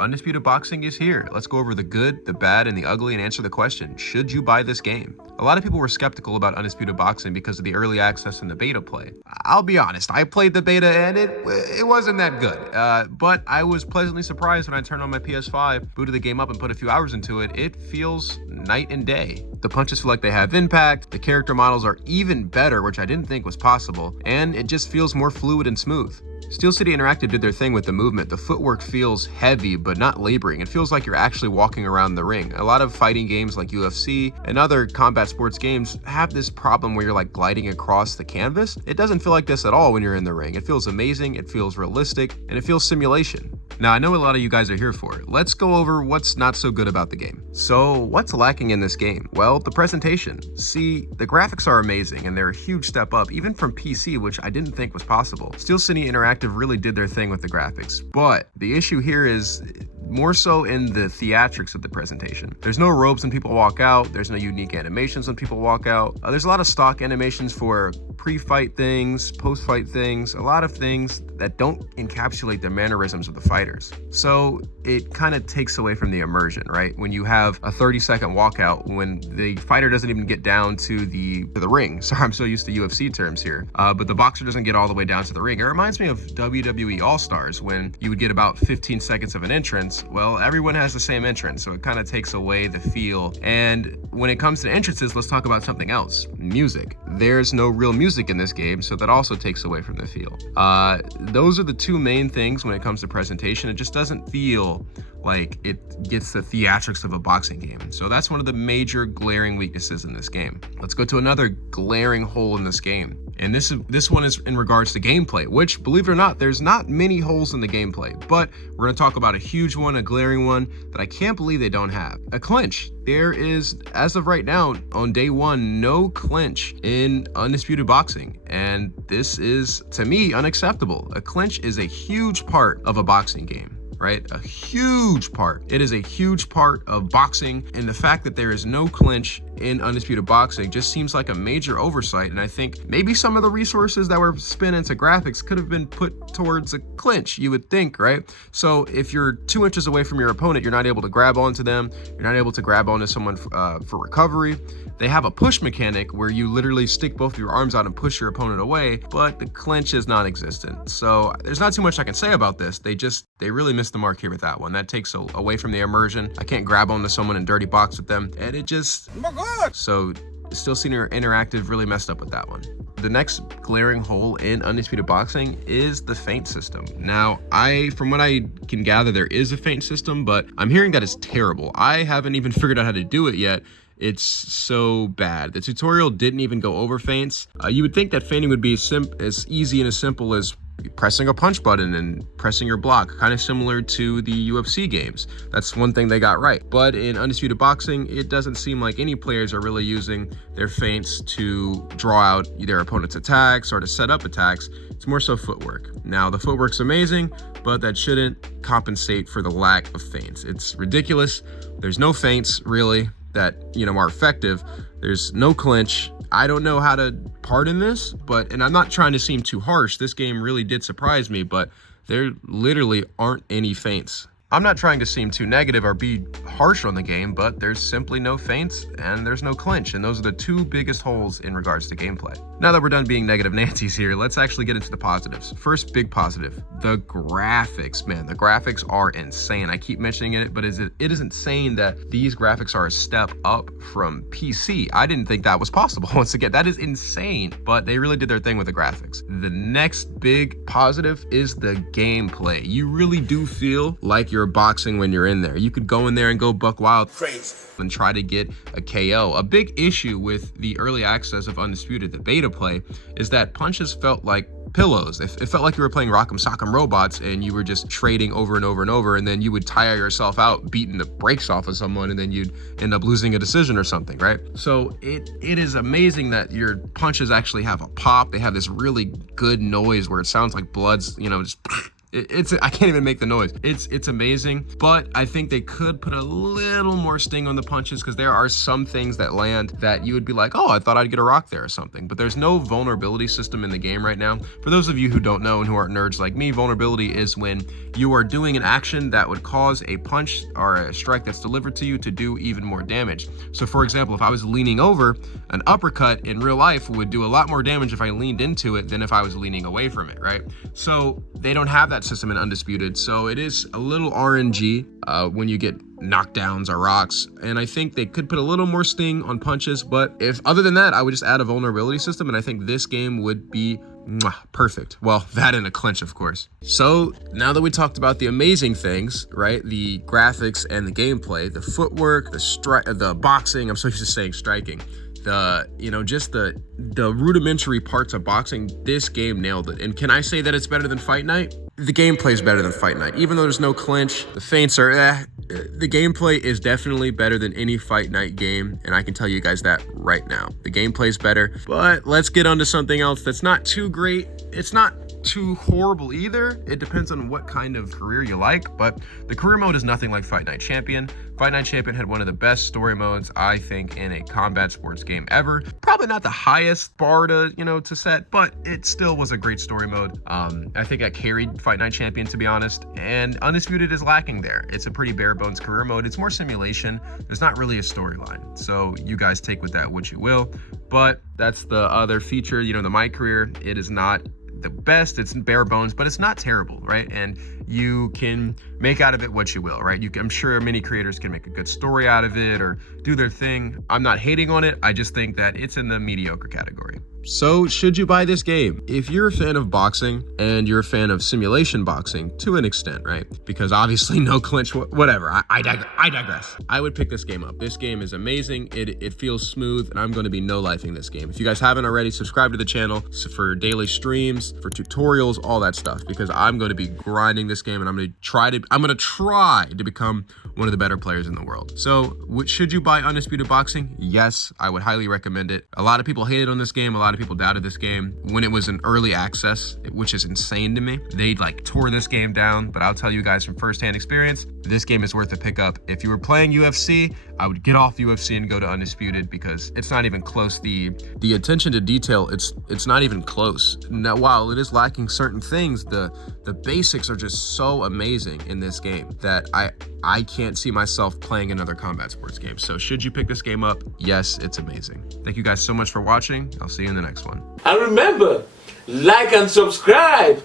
Undisputed Boxing is here. Let's go over the good, the bad, and the ugly and answer the question, should you buy this game? A lot of people were skeptical about Undisputed Boxing because of the early access and the beta play. I'll be honest, I played the beta and it wasn't that good. But I was pleasantly surprised when I turned on my PS5, booted the game up and put a few hours into it. It feels night and day. The punches feel like they have impact, the character models are even better, which I didn't think was possible, and it just feels more fluid and smooth. Steel City Interactive did their thing with the movement. The footwork feels heavy, but not laboring. It feels like you're actually walking around the ring. A lot of fighting games like UFC and other combat sports games have this problem where you're like gliding across the canvas. It doesn't feel like this at all when you're in the ring. It feels amazing, it feels realistic, and it feels simulation. Now, I know what a lot of you guys are here for. Let's go over what's not so good about the game. So, what's lacking in this game? Well, the presentation. See, the graphics are amazing, and they're a huge step up, even from PC, which I didn't think was possible. Steel City Interactive really did their thing with the graphics, but the issue here is more so in the theatrics of the presentation. There's no ropes when people walk out. There's no unique animations when people walk out. There's a lot of stock animations for pre-fight things, post-fight things, a lot of things that don't encapsulate the mannerisms of the fighters. So it kind of takes away from the immersion, right? When you have a 30-second walkout, when the fighter doesn't even get down to the ring. Sorry, I'm so used to UFC terms here. But the boxer doesn't get all the way down to the ring. It reminds me of WWE All-Stars when you would get about 15 seconds of an entrance. Well, everyone has the same entrance, so it kind of takes away the feel. And when it comes to entrances, let's talk about something else. Music. There's no real music in this game, so that also takes away from the feel. Those are the two main things when it comes to presentation. It just doesn't feel like it gets the theatrics of a boxing game. So that's one of the major glaring weaknesses in this game. Let's go to another glaring hole in this game. And this one is in regards to gameplay, which, believe it or not, there's not many holes in the gameplay, but we're gonna talk about a huge one, a glaring one that I can't believe they don't have. A clinch. There is, as of right now, on day one, no clinch in Undisputed Boxing. And this is, to me, unacceptable. A clinch is a huge part of a boxing game. Right? A huge part. It is a huge part of boxing, and the fact that there is no clinch in Undisputed Boxing just seems like a major oversight. And I think maybe some of the resources that were spent into graphics could have been put towards a clinch, you would think, right? So if you're 2 inches away from your opponent, you're not able to grab onto them, you're not able to grab onto someone for recovery. They have a push mechanic where you literally stick both of your arms out and push your opponent away, but the clinch is non-existent. So there's not too much I can say about this. They really missed the mark here with that one. That takes away from the immersion. I can't grab onto someone and dirty box with them, and it just, oh my God. So Steel City Interactive really messed up with that one. The next glaring hole in Undisputed Boxing is the feint system. Now, from what I can gather, there is a feint system, but I'm hearing that it's terrible. I haven't even figured out how to do it yet. It's so bad. The tutorial didn't even go over feints. You would think that feinting would be as easy and as simple as pressing a punch button and pressing your block, kind of similar to the UFC games. That's one thing they got right. But in Undisputed Boxing, it doesn't seem like any players are really using their feints to draw out their opponent's attacks or to set up attacks. It's more so footwork. Now, the footwork's amazing, but that shouldn't compensate for the lack of feints. It's ridiculous. There's no feints, really, that are effective. There's no clinch. I don't know how to pardon this, and I'm not trying to seem too harsh. This game really did surprise me, but there literally aren't any feints. I'm not trying to seem too negative or be harsh on the game, but there's simply no feints and there's no clinch, and those are the two biggest holes in regards to gameplay. Now that we're done being negative Nancy's here, let's actually get into the positives. First big positive, the graphics. Man, the graphics are insane. I keep mentioning it, but it is insane that these graphics are a step up from PC. I didn't think that was possible. Once again, that is insane, but they really did their thing with the graphics. The next big positive is the gameplay. You really do feel like you're boxing when you're in there. You could go in there and go buck wild crazy and try to get a KO. A big issue with the early access of Undisputed, the beta play, is that punches felt like pillows. It felt like you were playing Rock'em Sock'em Robots and you were just trading over and over and over, and then you would tire yourself out beating the brakes off of someone, and then you'd end up losing a decision or something, right? So it is amazing that your punches actually have a pop. They have this really good noise where it sounds like blood's, just I can't even make the noise. It's amazing, but I think they could put a little more sting on the punches, because there are some things that land that you would be like, oh, I thought I'd get a rock there or something. But there's no vulnerability system in the game right now. For those of you who don't know and who aren't nerds like me, vulnerability is when you are doing an action that would cause a punch or a strike that's delivered to you to do even more damage. So for example, if I was leaning over, an uppercut in real life would do a lot more damage if I leaned into it than if I was leaning away from it, right? So they don't have that system in Undisputed, so it is a little RNG when you get knockdowns or rocks, and I think they could put a little more sting on punches. But if other than that, I would just add a vulnerability system, and I think this game would be perfect. Well, that and a clinch, of course. So now that we talked about the amazing things, right, the graphics and the gameplay, the footwork, the boxing, I'm so used to saying striking, just the rudimentary parts of boxing, this game nailed it. And can I say that it's better than Fight Night? The gameplay is better than Fight Night. Even though there's no clinch, the feints are the gameplay is definitely better than any Fight Night game, and I can tell you guys that right now. The gameplay is better, but let's get onto something else that's not too great. It's not too horrible either. It depends on what kind of career you like, but the career mode is nothing like Fight Night Champion. Fight Night Champion had one of the best story modes, I think, in a combat sports game ever. Probably not the highest bar to set, but it still was a great story mode. I think I carried Fight Night Champion, to be honest, and Undisputed is lacking there. It's a pretty bare bones career mode. It's more simulation. There's not really a storyline, so you guys take with that what you will. But that's the other feature, the My Career. It is not the best, it's bare bones, but it's not terrible, right? And you can make out of it what you will, right? I'm sure many creators can make a good story out of it or do their thing. I'm not hating on it. I just think that it's in the mediocre category. So should you buy this game? If you're a fan of boxing and you're a fan of simulation boxing to an extent, right? Because obviously no clinch, whatever. I digress. I would pick this game up. This game is amazing. It feels smooth, and I'm going to be no-lifing this game. If you guys haven't already, subscribe to the channel for daily streams, for tutorials, all that stuff, because I'm going to be grinding this game, and I'm going to try to become one of the better players in the world. So should you buy Undisputed Boxing? Yes, I would highly recommend it. A lot of people hated on this game. A lot of people doubted this game when it was in early access, which is insane to me. They tore this game down, but I'll tell you guys from firsthand experience, this game is worth a pick up. If you were playing UFC, I would get off UFC and go to Undisputed, because it's not even close. The attention to detail, it's not even close. Now, while it is lacking certain things, the basics are just so amazing in this game that I can't see myself playing another combat sports game. So should you pick this game up? Yes, it's amazing. Thank you guys so much for watching. I'll see you in the next one. And remember, like and subscribe.